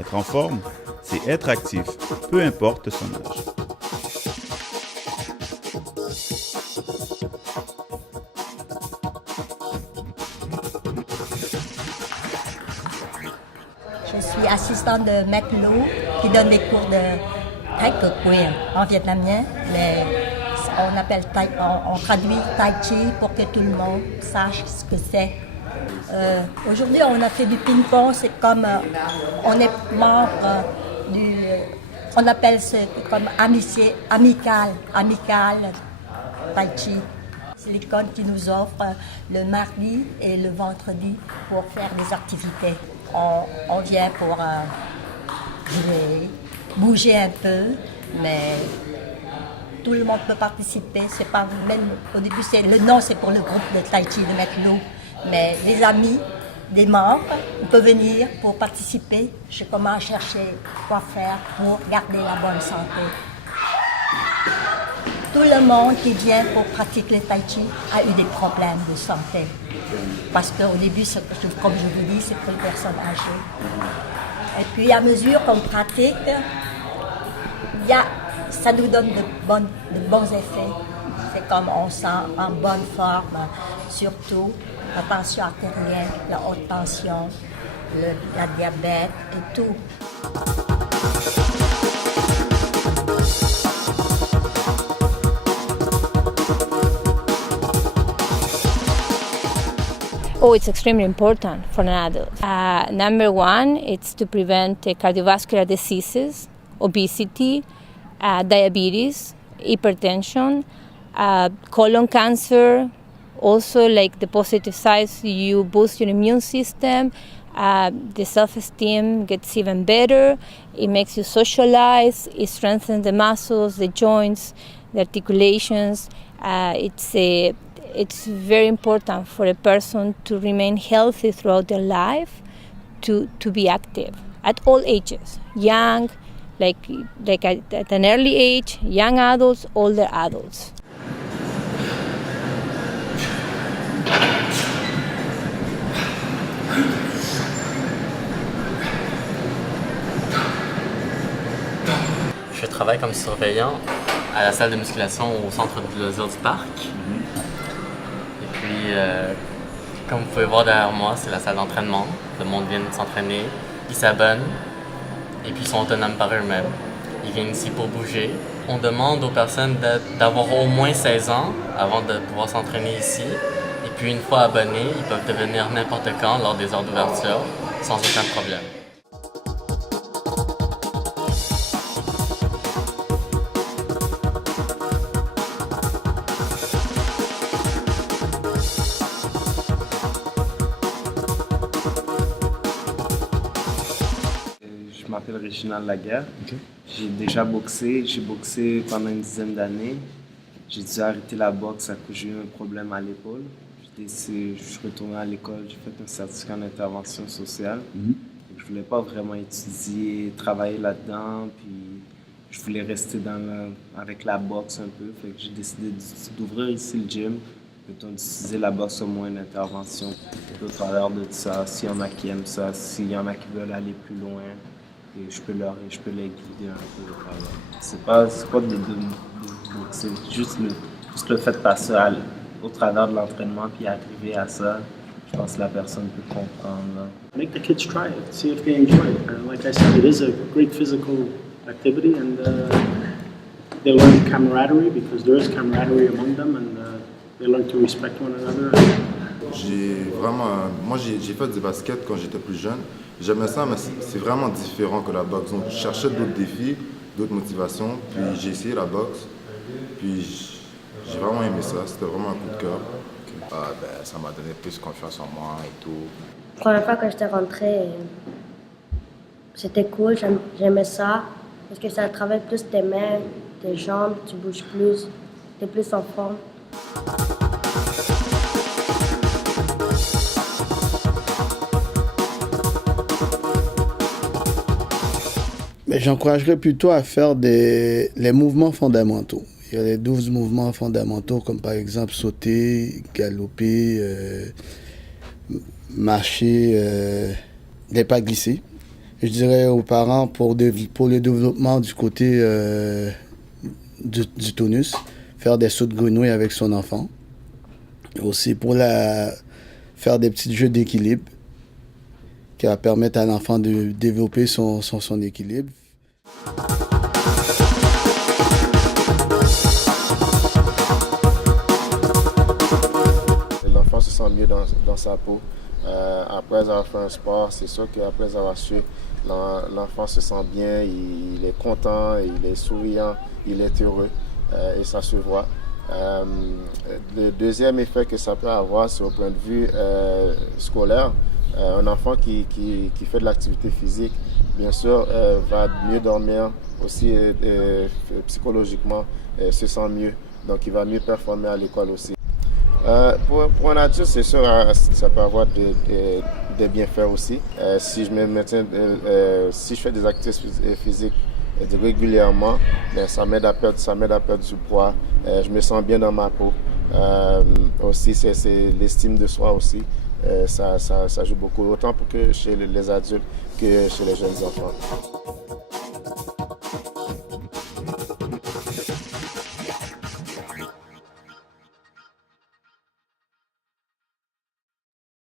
Être en forme, c'est être actif, peu importe son âge. Je suis assistante de Mac Lo qui donne des cours de Tai Chi en vietnamien, mais on traduit Tai Chi pour que tout le monde sache ce que c'est. Aujourd'hui, on a fait du ping-pong, c'est comme on est membre on appelle ça comme amical Tai Chi. C'est l'école qui nous offre le mardi et le vendredi pour faire des activités. On vient pour jouer, bouger un peu, mais tout le monde peut participer. C'est pas même au début, le nom c'est pour le groupe de Tai Chi de Maclo, mais les amis, des membres, on peut venir pour participer. Je commence à chercher quoi faire pour garder la bonne santé. Tout le monde qui vient pour pratiquer le Tai Chi a eu des problèmes de santé. Parce qu'au début, comme je vous dis, c'est pour les personnes âgées. Et puis, à mesure qu'on pratique, ça nous donne de bons effets. C'est comme on sent en bonne forme, surtout la tension artérielle, la haute tension, la diabète et tout. Oh, it's extremely important for an adult. Number one, it's to prevent cardiovascular diseases, obesity, diabetes, hypertension, colon cancer. Also, like the positive sides, you boost your immune system, the self-esteem gets even better, it makes you socialize, it strengthens the muscles, the joints, the articulations. It's very important for a person to remain healthy throughout their life, to be active at all ages, young, like at an early age, young adults, older adults. Je travaille comme surveillant à la salle de musculation au centre de loisirs du parc. Et puis, comme vous pouvez voir derrière moi, c'est la salle d'entraînement. Le monde vient de s'entraîner, ils s'abonnent et puis ils sont autonomes par eux-mêmes. Ils viennent ici pour bouger. On demande aux personnes d'avoir au moins 16 ans avant de pouvoir s'entraîner ici. Et puis, une fois abonnés, ils peuvent devenir n'importe quand lors des heures d'ouverture sans aucun problème. Je m'appelle Réginald Laguerre. Okay. J'ai boxé pendant une dizaine d'années. J'ai dû arrêter la boxe à cause j'ai eu un problème à l'épaule. Je suis retourné à l'école, j'ai fait un certificat en intervention sociale. Je voulais pas vraiment étudier, travailler là-dedans, puis je voulais rester avec la boxe un peu. Fait que j'ai décidé d'ouvrir ici le gym, d'utiliser la boxe comme moyen d'intervention. Au travers de ça, s'il y en a qui aiment ça, s'il y en a qui veulent aller plus loin, et je peux les guider un peu. C'est pas de boxer, juste le fait de passer au travers de l'entraînement puis arriver à ça. Je pense que la personne peut comprendre. Make the kids try it, see if they enjoy it. Like I said, it is a great physical activity, and they learn camaraderie because there is camaraderie among them, and they learn to respect one another. Moi j'ai fait du basket quand j'étais plus jeune. J'aimais ça, mais c'est vraiment différent que la boxe. Donc je cherchais d'autres défis, d'autres motivations, puis j'ai essayé la boxe, puis j'ai vraiment aimé ça. C'était vraiment un coup de cœur. Ça m'a donné plus confiance en moi et tout. La première fois que j'étais rentrée, c'était cool, j'aimais ça, parce que ça travaille plus tes mains, tes jambes, tu bouges plus, tu es plus en forme. Mais j'encouragerais plutôt à faire les mouvements fondamentaux. Il y a les 12 mouvements fondamentaux, comme par exemple sauter, galoper, marcher, les pas glissés. je dirais aux parents pour le développement du côté du tonus, faire des sauts de grenouille avec son enfant. Aussi pour faire des petits jeux d'équilibre qui va permettre à l'enfant de développer son équilibre. L'enfant se sent mieux dans sa peau. Après avoir fait un sport, c'est sûr qu'après avoir su, l'enfant se sent bien, il est content, il est souriant, il est heureux et ça se voit. Le deuxième effet que ça peut avoir, c'est au point de vue scolaire. Un enfant qui fait de l'activité physique, bien sûr, va mieux dormir, aussi psychologiquement, se sent mieux. Donc, il va mieux performer à l'école aussi. Pour un adulte, c'est sûr, ça peut avoir des bienfaits aussi. Si je fais des activités physiques régulièrement, ben, ça m'aide à perdre du poids. Je me sens bien dans ma peau. Aussi, c'est l'estime de soi aussi. Ça joue beaucoup, autant chez les adultes que chez les jeunes enfants.